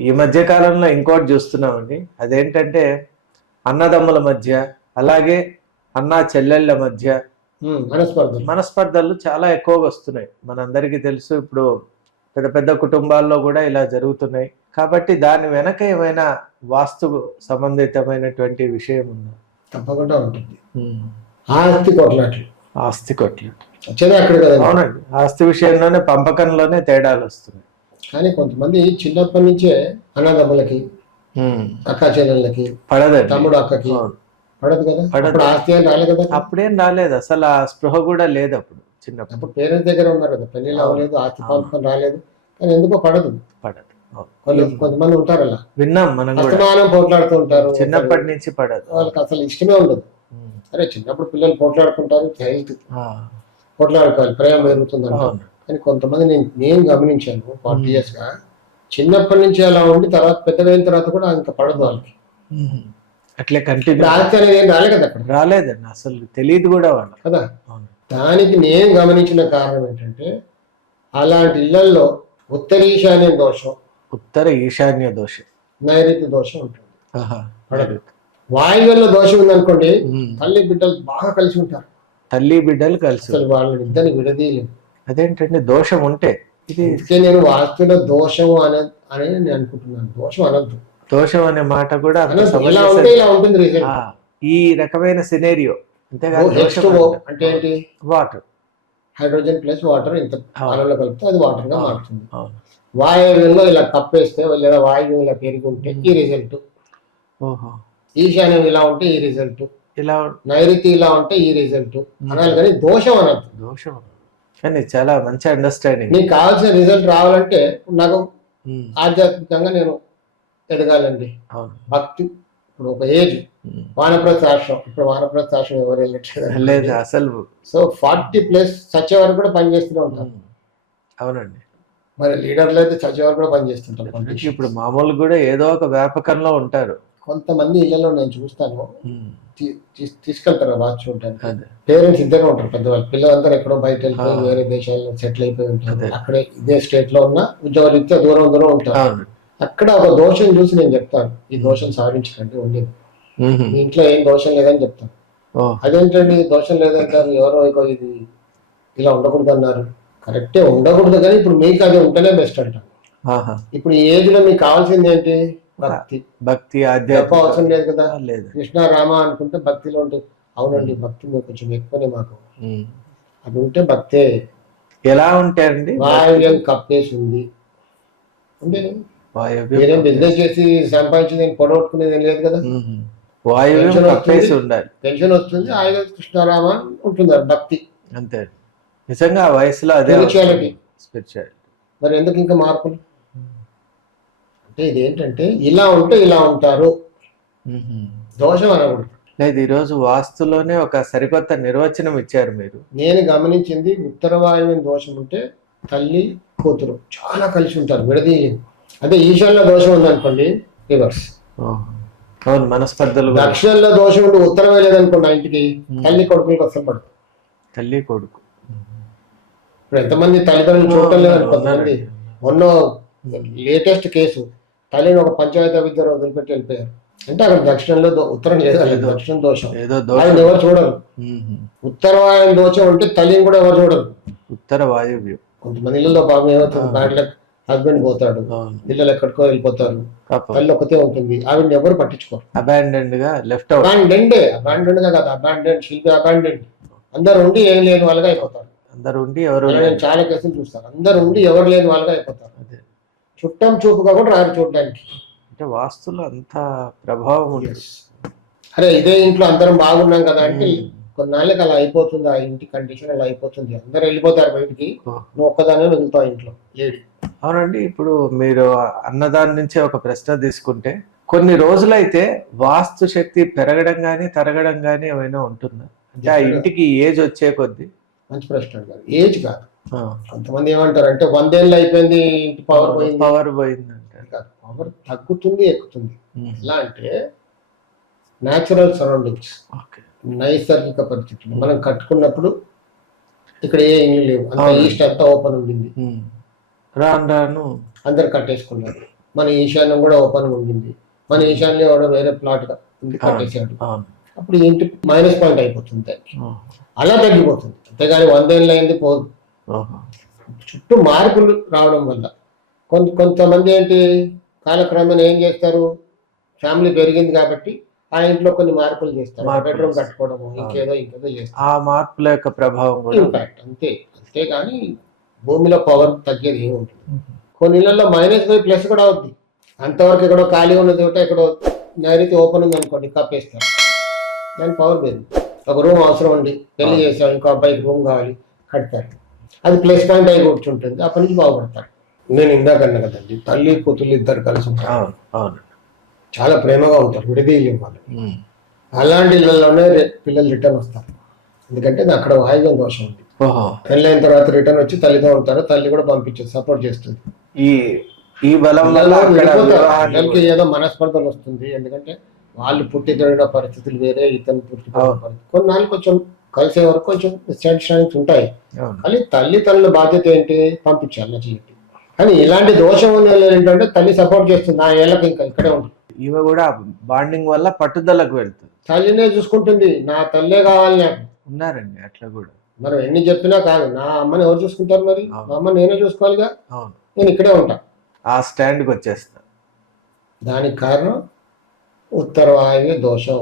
ఈ మధ్య కాలంలో ఇంకోటి చూస్తున్నామండి. అదేంటంటే అన్నదమ్ముల మధ్య అలాగే అన్నా చెల్లెళ్ళ మధ్య మనస్పర్ధలు. మనస్పర్ధలు చాలా ఎక్కువగా వస్తున్నాయి. మనందరికీ తెలుసు ఇప్పుడు పెద్ద పెద్ద కుటుంబాల్లో కూడా ఇలా జరుగుతున్నాయి. కాబట్టి దాని వెనక ఏమైనా వాస్తు సంబంధితమైనటువంటి విషయం ఉందా? తప్పకుండా ఉంటుంది. ఆస్తి కొట్లాట్లు. ఆస్తి కొట్లు వచ్చేది అక్కడ కదా. అవునండి. ఆస్తి విషయంలోనే పంపకంలోనే తేడాలు వస్తున్నాయి. కానీ కొంతమంది చిన్నప్పటి నుంచే అన్నదమ్ములకి అక్క చెల్లెళ్ళకి పడదండి. తమ్ముడు అక్కకి. పడదు కదా. అప్పుడు ఆస్తి అని రాలే కదా? అప్పుడేం రాలేదు. అసలు ఆ స్పృహ కూడా లేదు అప్పుడు చిన్నప్పుడు. అప్పుడు పేరెంట్స్ దగ్గర ఉన్నారు కదా? పెళ్ళి అవ్వలేదు ఆస్తి పంపకం రాలేదు. కానీ ఎందుకో పడదు. పడదు. కొంత కొంతమంది ఉంటారు అలా విన్నాం మనం కూడా. అస్తమానం పోట్లాడుతూ ఉంటారు. చిన్నప్పటి నుంచి పడదు. వాళ్ళకి అసలు ఇష్టమే ఉండదు. అరే చిన్నప్పుడు పిల్లలు పోట్లాడుకుంటారు ఆ, పోట్లాడుకోవాలి ప్రేమ పెరుగుతుంది కానీ కొంతమంది నేను నేను గమనించాను ఫార్టీ ఇయర్స్గా చిన్నప్పటి నుంచి అలా ఉండి తర్వాత పెద్దగైన తర్వాత కూడా ఇంకా పడదు వాళ్ళకి. అట్లే కంటిన్యూ ఇప్పుడు ఆస్తి అనేది ఏం రాలే కదా అక్కడ? రాలేదండి అసలు తెలియదు కూడా వాళ్ళు కదా? దానికి నేను గమనించిన కారణం ఏంటంటే అలాంటి ఇళ్ళలో ఉత్తరీశాన్య దోషం ఉత్తర ఈశాన్య దోషం. నైరుతి దోషం ఉంటుంది. పడదు. వాయువ్యంలో దోషం ఉందనుకోండి. తల్లి బిడ్డలు బాగా కలిసి ఉంటారు. తల్లి బిడ్డలు కలిసి వాళ్ళని ఇద్దరిని విడదీయలేదు అదేంటండి దోషం ఉంటే ఇది నేను వాస్తులో దోషం అనే అని నేను అనుకుంటున్నాను. దోషం అనద్దు. దోషం అనే మాట కూడా ఈ రకమైన సినేరియో అంటే ఏంటి? వాటర్. హైడ్రోజన్ ప్లస్ వాటర్ ఇంత పాలలో కలిపితే అది వాటర్గా మారుతుంది. వాయువ్యంలో ఇలా కప్పేస్తే లేదా వాయువ్యం ఇలా పెరిగి ఉంటే ఈ రిజల్ట్ ఈశాన్యం ఇలా ఉంటే ఈ రిజల్ట్ ఇలా నైరుతి ఇలా ఉంటే ఈ రిజల్ట్ అనాలి కానీ దోషం అనద్దు. దోషం కానీ చాలా మంచి అండర్స్టాండింగ్ నీకు కావాల్సిన రిజల్ట్ రావాలంటే నాకు ఆధ్యాత్మికంగా నేను ఎదగాలండి. అవును. భక్తి ఇప్పుడు ఒక ఏజ్. ఉమ్. వానప్రస్థ ఆశ్రమం. ఇప్పుడు వానప్రస్థ ఆశ్రమం ఎవరు వెళ్ళట్లేదు. లేదు అసలు. సో ఫార్టీ ప్లస్ చచ్చే వరకు కూడా పనిచేస్తూనే ఉంటారు. ఉమ్. అవునండి. మరి లీడర్లు అయితే చచ్చే వరకు కూడా పనిచేస్తుంటారు. ఇప్పుడు మామూలు కూడా ఏదో ఒక వ్యాపకంలో ఉంటారు. కొంతమంది ఇళ్ళలో నేను చూస్తాను. తీసుకెళ్తారు వాచ్ చూడడానికి అదే. పేరెంట్స్ ఇద్దరే ఉంటారు పెద్దవాళ్ళు. పిల్లలందరూ ఎక్కడో బయట వెళ్ళిపోయి. వేరే దేశాల్లో సెటిల్ అయిపోయి ఉంటారు. అక్కడే ఇదే స్టేట్లో ఉన్న ఉద్యోగాలు ఇస్తే దూరం దూరం ఉంటారు. అక్కడ ఒక దోషం చూసి నేను చెప్తాను. ఈ దోషం సాధించకండి ఉండేది. మీ ఇంట్లో ఏం దోషం లేదని చెప్తాను. అదేంటండి దోషం లేదంటారు? ఎవరో ఇది ఇలా ఉండకూడదు అన్నారు కరెక్టే ఉండకూడదు కానీ ఇప్పుడు మీకు అది ఉంటేనే బెస్ట్ అంట ఆహా. ఇప్పుడు ఈ ఏజ్లో మీకు కావాల్సింది ఏంటి భక్తి భక్తి ఆధ్యాత్మిక అవసరం లేదు కదా. లేదు. కృష్ణ రామ అనుకుంటే భక్తిలో ఉంటుంది అవునండి భక్తి మీకు కొంచెం ఎక్కువనే మాకు. అది ఉంటే భక్తే. ఎలా ఉంటాయండి వాయువ్యం కప్పేసి ఉంది అంటే మీరేం బిజినెస్ చేసి సంపాదించి నేను పొడగొట్టుకునేది లేదు కదా. వాయువ్యం కప్పేసి. ఉండాలి. పెన్షన్ వస్తుంది. ఆయన కృష్ణారామ అని ఉంటుంది? భక్తి. అంతే నిజంగా ఆ వయసులో అదే. స్పిరిచువాలిటీ మరి ఎందుకు ఇంకా మార్పులు? అంటే ఇదేంటంటే ఇలా ఉంటే ఇలా ఉంటారు. దోషం అనకూడదు. లేదు ఈరోజు వాస్తులోనే ఒక సరికొత్త నిర్వచనం ఇచ్చారు మీరు. నేను గమనించింది ఉత్తర వాయువ్యం దోషం ఉంటే తల్లి కూతురు చాలా కలిసి ఉంటారు విడదీయలేదు అదే ఈశాన్య దోషం ఉందనుకోండి రివర్స్. అవును మనస్పర్ధలు. దక్షిణంలో దోషం ఉండి ఉత్తరం లేదనుకోండి ఇంటికి తల్లి కొడుకులకు వస్తాం పడుతుంది తల్లి కొడుకు. ఇప్పుడు ఎంతమంది తల్లిదండ్రులు చూడటం లేదని కొంతమంది ఉన్నారండి. మొన్న లేటెస్ట్ కేసు తల్లిని ఒక పంచాయతీ విద్యను వదిలిపెట్టి వెళ్ళిపోయారు. అంటే అక్కడ దక్షిణంలో ఉత్తరం లేదు. దక్షిణం దోషం. ఆయన ఎవరు చూడరు. ఉహు. ఉత్తర వాయువ్యం దోషం ఉంటే తల్లిని కూడా ఎవరు చూడరు. ఉత్తర వాయువ్యం. కొంతమంది ఇళ్ళలో పాపం ఏమవుతుంది లక్ హస్బెండ్ పోతాడు. పిల్లలు ఎక్కడికో వెళ్ళిపోతారు. తల్లి ఒకతే ఉంటుంది. ఆవిడని ఎవరు పట్టించుకోరు. అబాండెండ్గా లెఫ్ట్ అబాండెండే అబాండెండ్గా కాదు అబాండెండ్ శిల్పి అబాండెండ్ అందరు ఉండి ఏం లేని వాళ్ళగా అయిపోతారు. అందరు ఉండి ఎవరు నేను చాలా కేసులు చూస్తాను అందరు ఉండి ఎవరు లేని వాళ్ళగా అయిపోతారు. అదే. చుట్టం చూపుగా కూడా రారు చూడడానికి. అంటే వాస్తులో అంత ప్రభావం అరే ఇదే ఇంట్లో అందరం బాగున్నాం కదా అంటే ఉమ్. కొన్నాళ్ళకి అలా అయిపోతుంది ఆ ఇంటి కండిషన్ అలా అయిపోతుంది. అందరు వెళ్ళిపోతారు బయటికి. నువ్వు ఒక్కదానే మిగులుతావు ఇంట్లో. లేడీ అవునండి ఇప్పుడు మీరు అన్నదాని నుంచే ఒక ప్రశ్న తీసుకుంటే కొన్ని రోజులైతే వాస్తు శక్తి పెరగడం కానీ తరగడం కానీ ఏమైనా ఉంటుందా? అంటే ఆ ఇంటికి ఏజ్ వచ్చే కొద్దీ మంచి ప్రశ్న అడిగారు. ఏజ్ కాదు. కొంతమంది ఏమంటారు అంటే వందేళ్ళు అయిపోయింది ఇంటి పవర్ పోయింది. పవర్ పోయిందంటే. కాదు. పవర్ తగ్గుతుంది ఎక్కుతుంది. ఎలా అంటే న్యాచురల్ సరౌండింగ్స్ నైసర్గిక పరిస్థితులు. మనం కట్టుకున్నప్పుడు ఇక్కడ ఏ ఇల్లు లేవు. అంత. ఈస్ట్ అంతా ఓపెన్ ఉండింది. రాను రాను. అందరు కట్టేసుకున్నారు. మన ఈశాన్యం కూడా ఓపెన్ ఉండింది. మన ఈశాన్యం కూడా వేరే ప్లాట్ అవును. అప్పుడు ఇంటి మైనస్ పాయింట్ అయిపోతుంది దానికి. అలా తగ్గిపోతుంది. అంతేగాని వందేళ్ళు అయింది పోదు. చుట్టూ మార్పులు రావడం వల్ల. కొంత కొంతమంది ఏంటి కాలక్రమేణా ఏం చేస్తారు? ఫ్యామిలీ పెరిగింది కాబట్టి ఆ ఇంట్లో కొన్ని మార్పులు చేస్తారు. బెడ్రూమ్. కట్టుకోవడము ఇంకేదో ఇంకేదో చేస్తారు. ఆ మార్పుల యొక్క ప్రభావం ఇంపాక్ట్ అంతే. అంతేగాని భూమిలో పవర్ తగ్గేది ఏమి ఉంటుంది కొన్ని ఇళ్ళలో మైనస్ బై ప్లస్ కూడా అవుద్ది. అంతవరకు ఎక్కడో ఖాళీ ఉన్న చోట ఎక్కడో నైరుతి ఓపెన్ ఉంది అనుకోండి కప్పేస్తారు. దాని పవర్ పెరిగింది ఒక రూమ్ అవసరం అండి పెళ్ళి చేసాం ఇంకో అబ్బాయికి రూమ్ కావాలి కడతారు. అది ప్లస్ పాయింట్ అయి కూర్చుంటుంది. అప్పటి నుంచి బాగుపడతారు. నేను ఇందాక అన్నా కదండి తల్లి కూతుళ్ళు ఇద్దరు కలిసి ఉంటారు. చాలా ప్రేమగా ఉంటారు విడదీయలేం వాళ్ళు. అలాంటి ఇళ్ళలోనే రే- పిల్లలు రిటర్న్ వస్తారు. ఎందుకంటే అక్కడ వాయువ్యం దోషం ఉంది. ఓహో. పెళ్ళైన తర్వాత రిటర్న్ వచ్చి తల్లితో ఉంటారు తల్లి కూడా పంపించేది సపోర్ట్ చేస్తుంది. ఈ ఈ బలం ఏదో మనస్పర్ధలు వస్తుంది ఎందుకంటే వాళ్ళు పుట్టి పెరిగిన పరిస్థితులు వేరే ఇతను పుట్టి కొన్నాళ్ళు కొంచెం కలిసే వరకు కొంచెం మిస్అండర్స్టాండింగ్స్ ఉంటాయి. కానీ తల్లి తల్లి బాధ్యత ఏంటి? పంపించాలి నా చెప్పి కానీ ఇలాంటి దోషం ఏంటంటే తల్లి సపోర్ట్ చేస్తుంది. నా ఏళ్ళకి ఇంకా ఇక్కడే ఉంటుంది ఈమె కూడా బాండింగ్ వల్ల పట్టుదలకు వెళ్తుంది. తల్లినే చూసుకుంటుంది. నా తల్లే కావాలి నాకు. ఉన్నారండి అట్లా కూడా. మనం ఎన్ని చెప్పినా కాదు. నా అమ్మని ఎవరు చూసుకుంటారు మరి. మా అమ్మ నేనే చూసుకోవాలిగా? నేను ఇక్కడే ఉంటా. ఆ స్టాండ్కి వచ్చేస్తా. దానికి కారణం ఉత్తర వాయువ్య దోషం.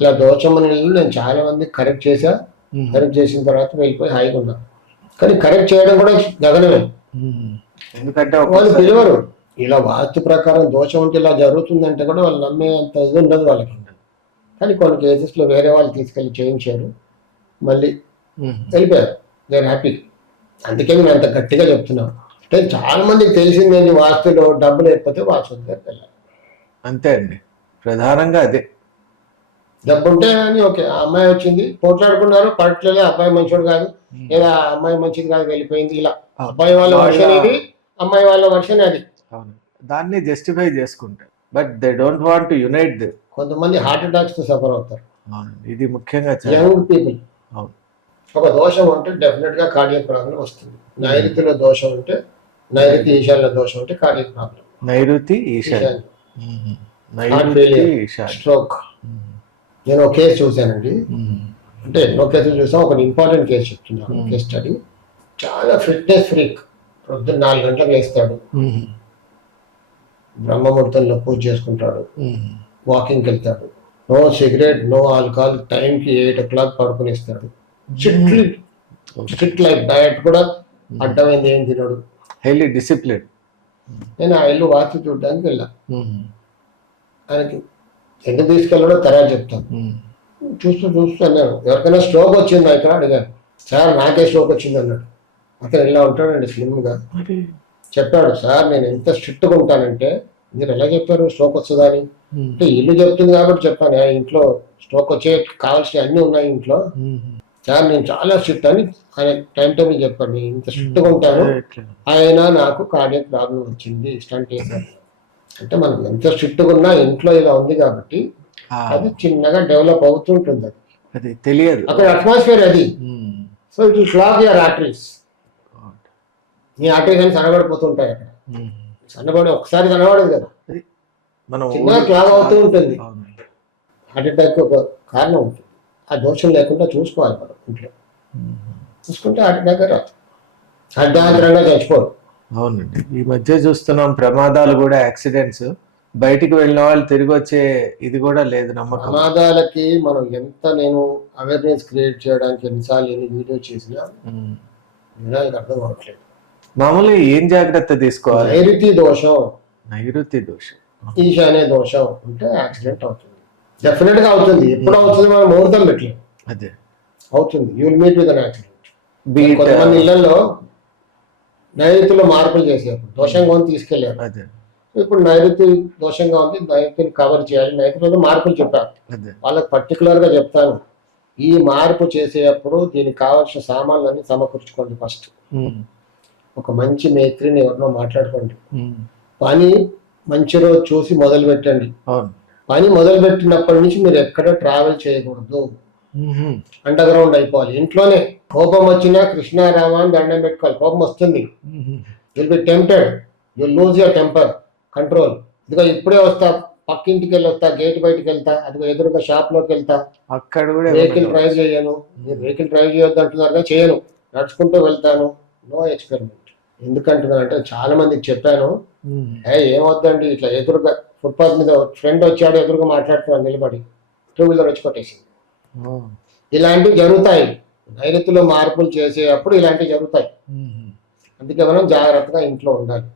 ఇలా దోషం అని నేను చాలా మంది కరెక్ట్ చేశా. కరెక్ట్ చేసిన తర్వాత వెళ్ళిపోయి హాయిగా ఉన్నా. కానీ కరెక్ట్ చేయడం కూడా గగనమే. ఎందుకంటే వాళ్ళు పిలవరు. ఇలా వాస్తు ప్రకారం దోషం ఉంటే ఇలా జరుగుతుందంటే కూడా వాళ్ళు నమ్మే అంత ఇది ఉండదు వాళ్ళకి. కానీ కొన్ని కేసెస్లో వేరే వాళ్ళు తీసుకెళ్ళి చేయించారు మళ్ళీ. వెళ్ళిపోయారు. నేను హ్యాపీ అందుకే నేను అంత గట్టిగా చెప్తున్నాను అంటే చాలా మందికి తెలిసిందేంటి వాస్తులో డబ్బులు లేకపోతే వాస్తు దగ్గరికి వెళ్ళాలి. అంతే అండి. ప్రధానంగా అదే. డబ్బు ఉంటే అని ఓకే ఆ అమ్మాయి వచ్చింది. పోట్లాడుకున్నారు పడట్లేదు అబ్బాయి మంచోడు కాదు. లేదా అమ్మాయి మంచిది కాదు వెళ్ళిపోయింది ఇలా. అబ్బాయి వాళ్ళ వర్షన్ ఇది అమ్మాయి వాళ్ళ వర్షన్ అది. అవును. దాన్ని జస్టిఫై చేసుకుంటారు but they don't want to unite the. కొంతమంది హార్ట్ అటాక్స్తో సఫర్ అవుతారు. అవును. ఇది ముఖ్యంగా చాలా- యంగ్ పీపుల్. అవును. ఒక దోషం ఉంటే డెఫినెట్గా కార్డియక్ ప్రాబ్లం వస్తుంది. నైరుతిలో దోషం ఉంటే నైరుతి ఈశాన్య దోషం ఉంటే కార్డియక్ ప్రాబ్లం. నైరుతి ఈశాన్య. Stroke um. నేను ఒక కేసు చూశానండి ఉమ్. అంటే ఎన్నో కేసులు చూసాం ఒక ఇంపార్టెంట్ కేసు చెప్తున్నాను Hmm. కేస్ స్టడీ చాలా ఫిట్నెస్ ఫ్రీక్ పొద్దున్న నాలుగు గంటలకు వేస్తాడు ఉమ్. బ్రహ్మముహూర్తంలో పూజ చేసుకుంటాడు. వాకింగ్కి వెళ్తాడు నో సిగరెట్ నో ఆల్కహాల్ టైంకి ఎయిట్ ఓ క్లాక్ పడుకునిస్తాడు. స్ట్రిక్ట్లీ స్ట్రిక్ట్ లైఫ్ డయట్ కూడా అడ్డమైంది ఏం తినడు. హైలీ డిసిప్లిన్ నేను ఆ ఇల్లు వాస్తు చూడడానికి వెళ్ళా. ఆయనకి ఎందుకు తీసుకెళ్ళాడో తర్వాత చెప్తాను. చూస్తూ చూస్తూ అన్నాను ఎవరికైనా స్ట్రోక్ వచ్చిందా? ఇక్కడ అడిగాను. సార్ నాకే స్ట్రోక్ వచ్చింది అన్నాడు. అతను ఇలా ఉంటాడండి స్లిమ్గా చెప్పాడు సార్ నేను ఎంత స్ట్రిక్ట్గా ఉంటానంటే మీరు ఎలా చెప్పారు? స్ట్రోక్ వస్తుందా అని? అంటే ఇల్లు చెప్తుంది కాబట్టి చెప్పాను. "ఆ ఇంట్లో స్ట్రోక్ వచ్చే కావాల్సిన అన్ని ఉన్నాయి ఇంట్లో. సార్ నేను చాలా స్ట్రిక్ట్ అని ఆయన టైం టేబుల్ చెప్పాను ఇంత స్ట్రిక్ట్గా ఉంటాను. ఆయన నాకు కార్డియక్ ప్రాబ్లం వచ్చింది స్టంట్ వేశారు అంటే మనకు ఎంత స్ట్రిక్ట్గా ఉన్నా ఇంట్లో ఇలా ఉంది కాబట్టి అది చిన్నగా డెవలప్ అవుతుంటుంది అది. అది తెలియదు. అక్కడ అట్మాస్ఫియర్ అది. So it clock your arteries నీ ఆర్టరీస్ అని సన్నబడిపోతుంటాయి అక్కడ. ఉమ్. సన్నబడి ఒకసారి కనబడదు కదా. మనం చిన్నగా క్లాగ్ అవుతూ ఉంటుంది. హార్ట్ అటాక్ ఒక కారణం ఉంటుంది. ఆ దోషం లేకుండా చూసుకోవాలి మనం ఇంట్లో. ఉమ్. చూసుకుంటే హార్ట్ అటాక్ రాదు. అర్ధాంతరంగా చచ్చిపోరు అవునండి. ఈ మధ్య చూస్తున్నాం ప్రమాదాలు కూడా యాక్సిడెంట్స్. బయటికి వెళ్ళిన వాళ్ళు తిరిగి వచ్చే ఇది కూడా లేదు నమ్మకం. ప్రమాదాలకి మనం ఎంత నేను అవేర్నెస్ క్రియేట్ చేయడానికి ఎన్నిసార్లు ఎన్ని వీడియో చేసినా. వినడానికి అర్థం అవ్వట్లేదు. మామూలుగా ఏం జాగ్రత్త తీసుకోవాలి? నైరుతి దోషం. నైరుతి దోషం. ఈశాన్య దోషం ఉంటే యాక్సిడెంట్ అవుతుంది. డెఫినెట్గా అవుతుంది. ఎప్పుడు అవుతుంది మనం ముహూర్తం పెట్టలేం. అదే. అవుతుంది. You will meet with an accident కొంతమంది ఇళ్ళలో నైరుతిలో మార్పులు చేసేప్పుడు దోషంగా ఉంది తీసుకెళ్ళారు అదే. ఇప్పుడు నైరుతి దోషంగా ఉంది నైరుతిని కవర్ చేయాలి. నైరుతిలో మార్పులు చెప్పారు. వాళ్ళకి పర్టికులర్గా చెప్తాను. ఈ మార్పు చేసేటప్పుడు దీనికి కావాల్సిన సామాన్లన్నీ సమకూర్చుకోండి ఫస్ట్. ఒక మంచి మేత్రిని ఎవరినో మాట్లాడుకోండి. పని మంచి రోజు చూసి మొదలు పెట్టండి అవును. పని మొదలు పెట్టినప్పటి నుంచి మీరు ఎక్కడ ట్రావెల్ చేయకూడదు. ఉహుం. అండర్ గ్రౌండ్ అయిపోవాలి. ఇంట్లోనే కోపం వచ్చినా కృష్ణారామ అని దండం పెట్టుకోవాలి. కోపం వస్తుంది. Will be tempted will lose your temper control ఇదిగో ఇప్పుడే వస్తా. పక్కింటికి వెళ్ళి వస్తా గేట్ బయటికి వెళ్తా అదిగో ఎదురుగా షాప్లోకి వెళ్తా. అక్కడ కూడా వెహికల్ డ్రైవ్ చేయను. వెహికల్ డ్రైవ్ చేయొద్దు అంటున్నారు చేయను. నడుచుకుంటూ వెళ్తాను. నో ఎక్స్పెరిమెంట్ ఎందుకంటున్నాను అంటే చాలా మందికి చెప్పాను. ఏ ఏమవుద్దండి ఇట్లా ఎదురుగా ఫుట్పాత్ మీద ఫ్రెండ్ వచ్చాడు ఎదురుగా మాట్లాడుతున్నాను నిలబడి. టూ వీలర్ వచ్చి కొట్టేసింది. ఇలాంటివి జరుగుతాయి. నైరుతిలో మార్పులు చేసేటప్పుడు ఇలాంటివి జరుగుతాయి. అందుకే మనం జాగ్రత్తగా ఇంట్లో ఉండాలి.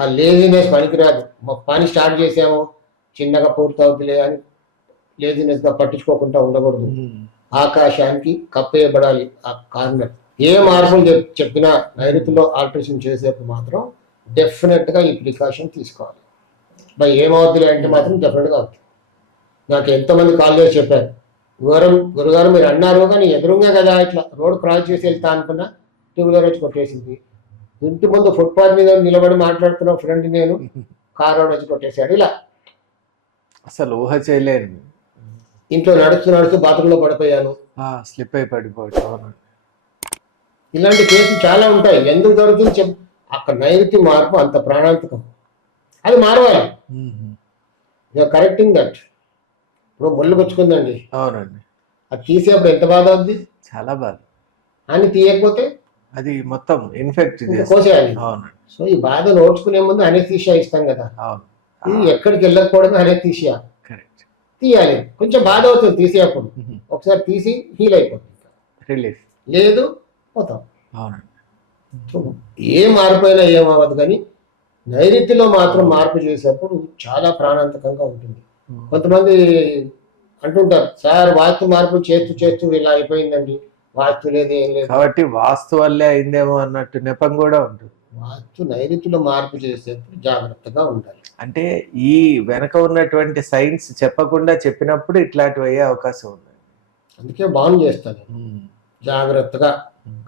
ఆ లేజినెస్ పనికిరాదు. పని స్టార్ట్ చేసాము చిన్నగా పూర్తవుతులే అని లేజినెస్గా పట్టించుకోకుండా ఉండకూడదు. ఆకాశానికి కప్పేయబడాలి ఆ కార్నర్. ఏ మార్పులు చెప్- చెప్పినా నైరుతిలో ఆల్టరేషన్ చేసేప్పుడు మాత్రం డెఫినెట్గా ఈ ప్రికాషన్ తీసుకోవాలి. బై ఏమవుతుంది అంటే మాత్రం డెఫినెట్గా అవుతుంది. నాకు ఎంతమంది కాల్ చేసి చెప్పారు. గురుగారు గురుగారు మీరు అన్నారు కానీ ఎదురుగా కదా ఇట్లా రోడ్ క్రాస్ చేసి వెళ్తా అనుకున్నా టూ వీలర్ వచ్చి కొట్టేసింది. ఇంటి ముందు ఫుట్పాత్ మీద నిలబడి మాట్లాడుతున్న ఫ్రెండ్ నేను కార్ వచ్చి కొట్టేశాడు. ఇలా అసలు ఊహ చేయలేను. ఇంట్లో నడుస్తూ నడుస్తూ బాత్రూంలో పడిపోయాను. స్లిప్ అయి అవునండి. ఇలాంటి కేసులు చాలా ఉంటాయి. ఎందుకు జరుగుతుంది చెప్ అక్కడ నైరుతి మార్పు అంత ప్రాణాంతకం. అది మారవాలి. కరెక్టింగ్ దట్ ఇప్పుడు ముళ్ళు గుచ్చుకుందండి. అవునండి. అది తీసేప్పుడు ఎంత బాధ అవుద్ది? చాలా బాధ. అని తీయకపోతే? అది మొత్తం ఇన్ఫెక్ట్ కోసేయాలి. అవునండి. సో ఈ బాధ నోడ్చుకునే ముందు అనేస్థీషియా ఇస్తాం కదా. అవును. ఇది ఎక్కడికి వెళ్ళకపోవడమే అనేస్థీషియా కరెక్ట్. తీయాలి. కొంచెం బాధ అవుతుంది తీసేటప్పుడు ఒకసారి తీసి హీల్ అయిపోతుంది. రిలీఫ్ లేదు పోతాం. అవునండి. ఏ మార్పు అయినా ఏమవ్వదు కానీ నైరుతిలో మాత్రం మార్పు చేసేప్పుడు చాలా ప్రాణాంతకంగా ఉంటుంది. కొంతమంది అంటుంటారు సార్ వాస్తు మార్పులు చేస్తూ చేస్తూ ఇలా అయిపోయిందండి. వాస్తు లేదు ఏం లేదు. కాబట్టి వాస్తు వల్లే అయిందేమో అన్నట్టు నెపం కూడా ఉంటుంది. వాస్తు నైరుతిలో మార్పు చేసేప్పుడు జాగ్రత్తగా ఉండాలి. అంటే ఈ వెనక ఉన్నటువంటి సైన్స్ చెప్పకుండా చెప్పినప్పుడు ఇట్లాంటివి అయ్యే అవకాశం ఉంది. అందుకే బాగు చేస్తాను జాగ్రత్తగా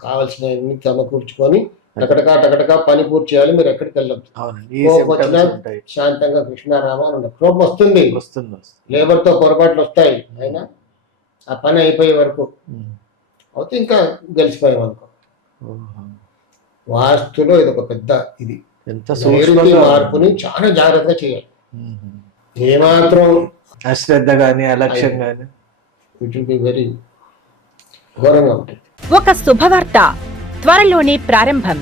కావలసినవన్నీ సమకూర్చుకొని టకటకా టకటకా పని పూర్తి చేయాలి మీరు ఎక్కడికి ఉంటాయి. శాంతంగా కృష్ణారామ అని కోపం వస్తుంది. వస్తుంది లేబర్తో పొరపాట్లు వస్తాయి. అయినా ఆ పని అయిపోయే వరకు. అవుతే ఇంకా గెలిచిపోయాం అనుకో. వాస్తులో ఇది ఒక పెద్ద ఇది. ఎంత మార్పుని చాలా జాగ్రత్తగా చేయాలి. ఏమాత్రం అశ్రద్ధ గాని అలక్ష్యం గాని. ఇట్ విల్ బి వెరీ ఘోరంగా ఉంటుంది. ఒక శుభవార్త. త్వరలోనే ప్రారంభం.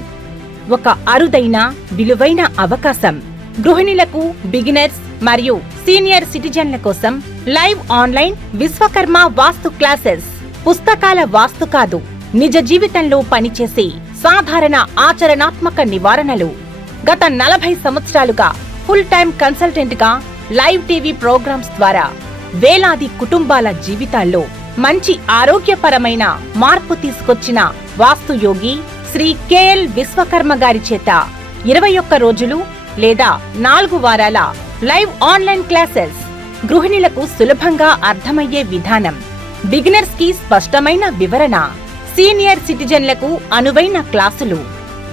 ఒక అరుదైన విలువైన అవకాశం. గృహిణులకు బిగినర్స్ మరియు సీనియర్ సిటిజన్ల కోసం live online Vishwakarma vastu classes. పుస్తకాల వాస్తు కాదు నిజ జీవితంలో పనిచేసే సాధారణ ఆచరణాత్మక నివారణలు. గత నలభై సంవత్సరాలుగా ఫుల్ టైం కన్సల్టెంట్గా లైవ్ టీవీ ప్రోగ్రామ్స్ ద్వారా వేలాది కుటుంబాల జీవితాల్లో మంచి ఆరోగ్యపరమైన మార్పు తీసుకొచ్చిన వాస్తుయోగి శ్రీ కెఎల్ విశ్వకర్మ గారి చేత ఇరవై ఒక్క రోజులు లేదా నాలుగు వారాల లైవ్ ఆన్లైన్ క్లాసెస్ గృహిణులకు సులభంగా అర్థమయ్యే విధానం. బిగినర్స్కి స్పష్టమైన వివరణ. సీనియర్ సిటిజన్లకు అనువైన క్లాసులు.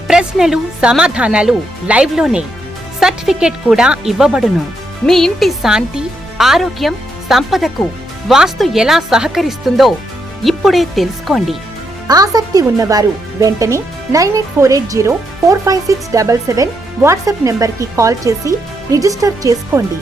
ప్రశ్నలు సమాధానాలు లైవ్లోనే సర్టిఫికేట్ కూడా ఇవ్వబడును. మీ ఇంటి శాంతి ఆరోగ్యం సంపదకు వాస్తు ఎలా సహకరిస్తుందో ఇప్పుడే తెలుసుకోండి. ఆసక్తి ఉన్నవారు వెంటనే nine eight four eight zero four five six double seven WhatsApp నెంబర్కి కాల్ చేసి రిజిస్టర్ చేసుకోండి.